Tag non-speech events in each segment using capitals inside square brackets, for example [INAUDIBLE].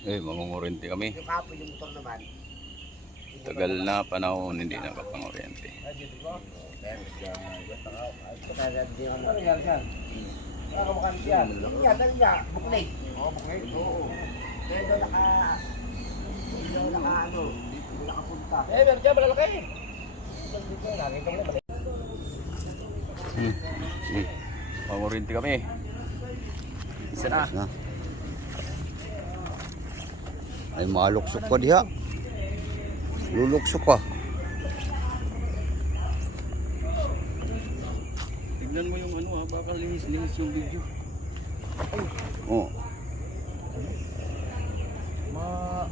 Eh, mangungurinti kami. Yung kapo yung motor naman. Tagal na panahon hindi nakapanguryente. Ano yan yan? Ano kamukha niya? Yung yan, ano niya? Buklig. Oo, buklig? Oo. Kaya daw naka... Hindi daw naka ano, hindi nakapunta. Eh, meron dyan, malalaki. Nakita mo na, Hmm. Sige. Mangungurinti kami. Isa na. Ay maluksok ka diha. Luluksok ka. Tignan mo yung ano ha, baka linis-linis yung video. Oh. Ma...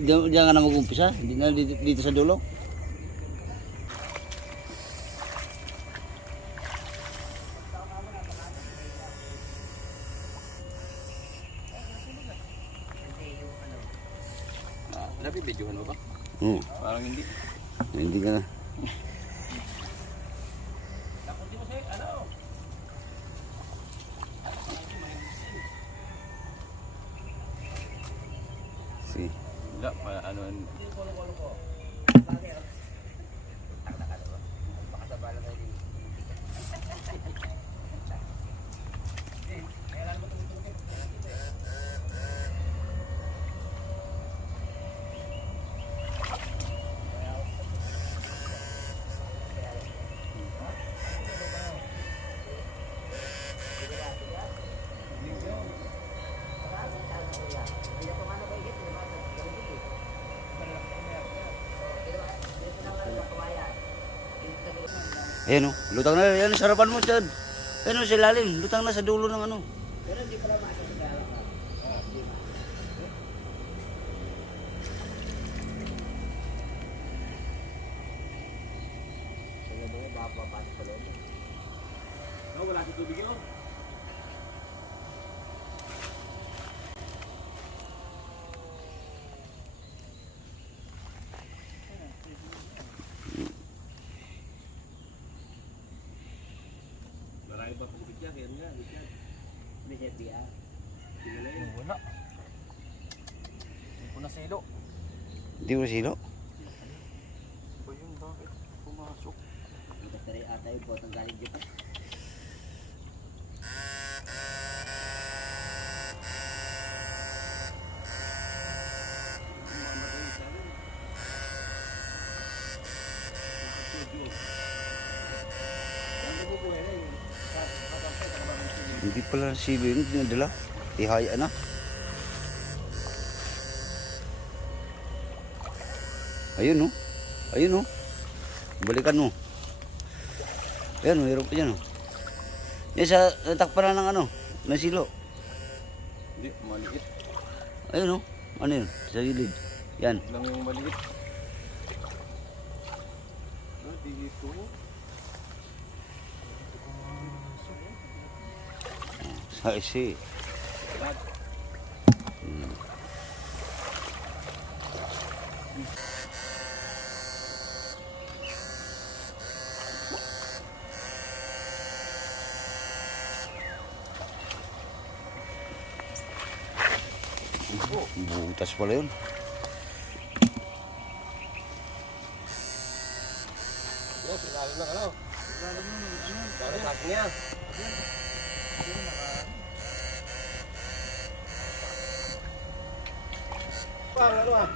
Diyan, diyan ka na mag-umpisa. Hindi na dito, dito sa dulo. Nabibidyohan mo ba? Hmm. Parang hindi. Hindi ka na. Si. Wala, pa, ano, Ayan o. Lutang na. Yan sa harapan mo dyan. Ayan o, sa ilalim. Lutang na sa dulo ng ano. wala sa tubig yun. Kaya nga, hindi. BJP ah. Na yun. Wala. Hindi ko na silo. Hindi mo silo. Ba yun, bakit pumasok? Battery ata yung botong galing dito. Hindi pala silo yun. Dinadala. Ihaya na. Ayun o. Ayun o. Balikan mo. Ayan o, hirap pa dyan o. Yan sa natakpan na ng ano, ng silo. Hindi, maliit. Ayun o. Ano yun? Sa gilid. Yan. Lang yung maliit. Ah, dito. I see. Butas pala yun. Yan, sinalim na ka na. Para sa akin yan. Pang ano ah.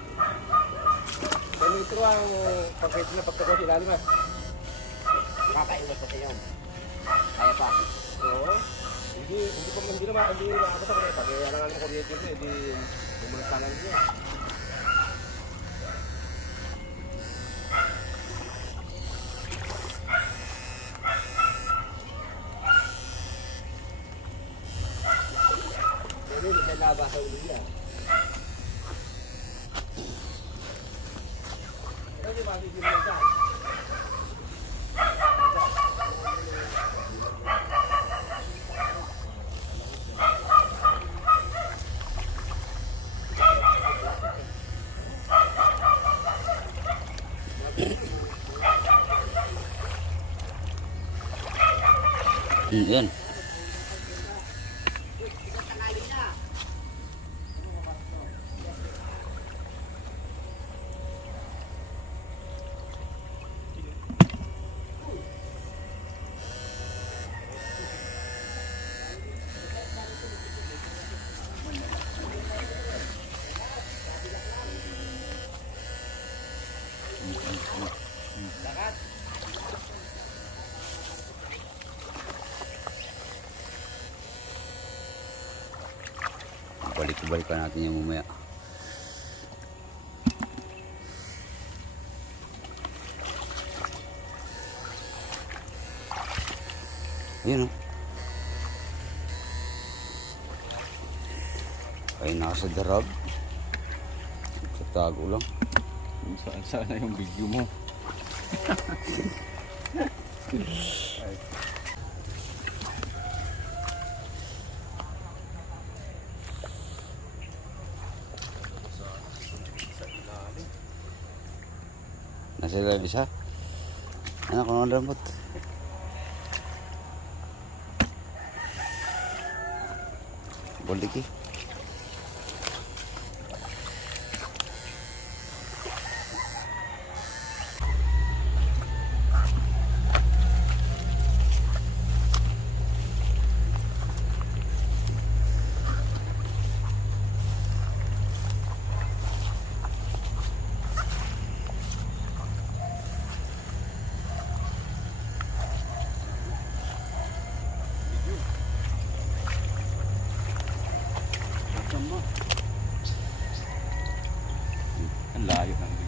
May litro pagkait na pagkakot sa ilalim ah. Kakainit kasi yun. Kaya pa. Oo. Hindi, hindi pa hindi naman, hindi naman sa kanya. Pag alangan mo kuryente ko, hindi bumulat lang niya. Pero hindi siya laba sa ulo niya. Kasi Balik-balikan natin yung mamaya. Ayun o. Ay, nasa darab. Tatago lang. Saan sana yung video mo? [LAUGHS] Nasa ilalim isa. Anak ko ng lambot. Boliki. Ang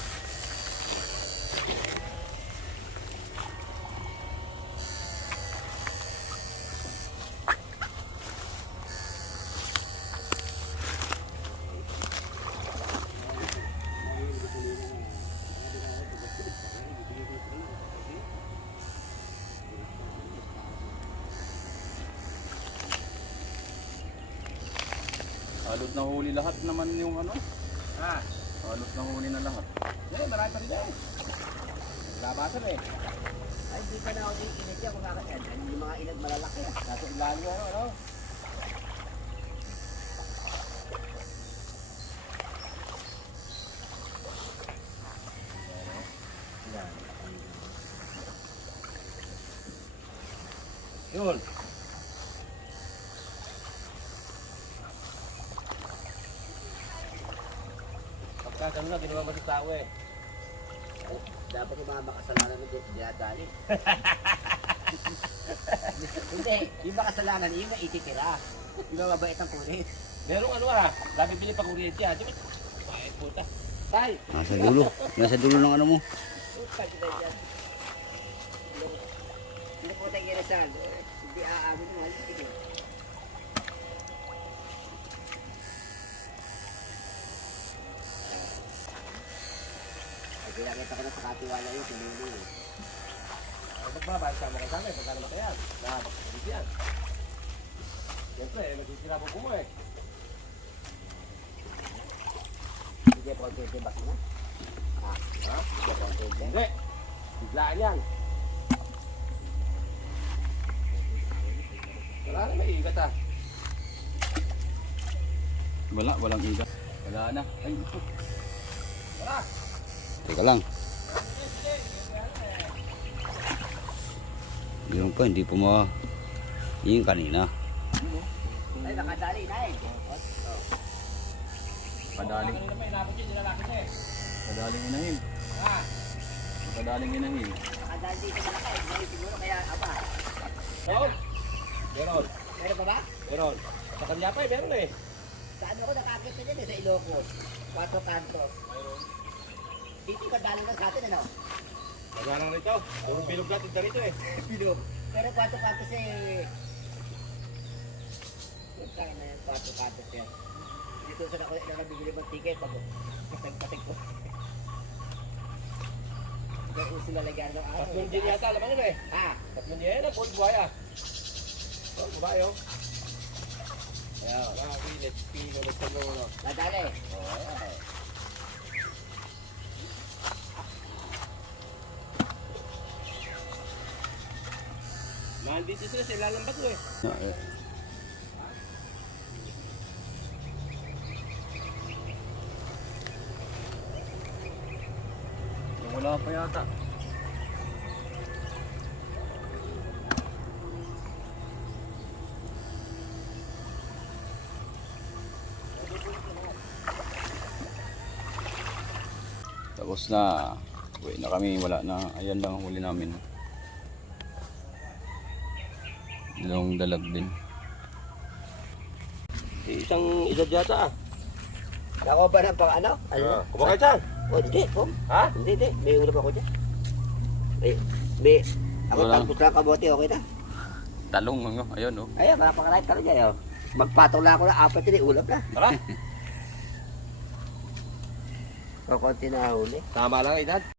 Halot na huli lahat naman yung ano. Ha? Halot na huli na lahat. Eh, marami pa rin yan. Labasan eh. Ay, hindi pa na ako din init yan kung bakit yan. Yung mga inag malalaki ah. Nasa ilalim ano, ano? Yun. Ganun na, ginawa mo sa tao eh. Dapat yung mga makasalanan ng dinadali. [LAUGHS] Hindi, yung makasalanan, yung maititira. Yung mga mabait ang kulit. Merong ano ah, dami bili pa kuryente ah. Di ba? Ay, puta. Tay! Nasa dulo. Nasa dulo ng ano mo. Puta kita dyan. Hindi po tayo kinasal. Hindi aamin mo. Sige. Ay, kinakita ko na sa katiwala yun, eh. Ay, magbabayad sa mga kasama eh, pagka naman yan. Nakapagpapalit yan. Siyempre, nagkikilabo ko mo eh. Hindi po ang titibas mo. Ah, Ha? hindi po ang titibas. Hindi. Biglaan yan. Parang may igat ah. Wala, walang iga. Wala na. Ay, ito. Teka lang. Yung pa, hindi pa ma... Yung kanina. Ay, nakadali na eh. Padaling. Yun. Padaling inahin. Ah, Padaling inahin. Nakadali dito na lang eh. Siguro kaya aba. doon. Meron. Meron pa ba? Meron. Sa kanya pa eh, meron eh. Saan ako nakakita din eh, sa Ilocos. Quatro Cantos. Dito ka dali lang sa atin, ano? Wala lang rito. Puro bilog natin na rito eh. [LAUGHS] Bilog. Pero Quatro Cantos eh... Yung tayo na yung Quatro Cantos yan. Dito sa ako na nabibili ng ticket, pag kasag-kasag ko. Kaya yung silalagyan ng araw. Tatlong din yata, alam mo eh. Ah, Tatlong din yan, puro buhaya. Oh, buhaya oh. Ayan, mga kilit, pino, nagtanong, nadali. Nandito sila sa ilalang bato eh. Wala pa yata. Tapos na. Uwi na kami. Wala na. Ayan lang ang huli namin. Dalawang dalag din. Isang edad yata ah. Ako ba ng pang ano? Ano? Ah, Kumakain saan? Oh, hindi. Oh. Ha? Hindi, hindi. May ulam ako dyan. May, may, ako Wala. tagpos lang kabote, okay na. Talong ano. Ayun oh. Ayun, makapakarayat ka na dyan. Oh. Magpatong lang ako na apat yun, eh, ulam na. Tara. [LAUGHS] Kukunti na huli. Tama lang edad.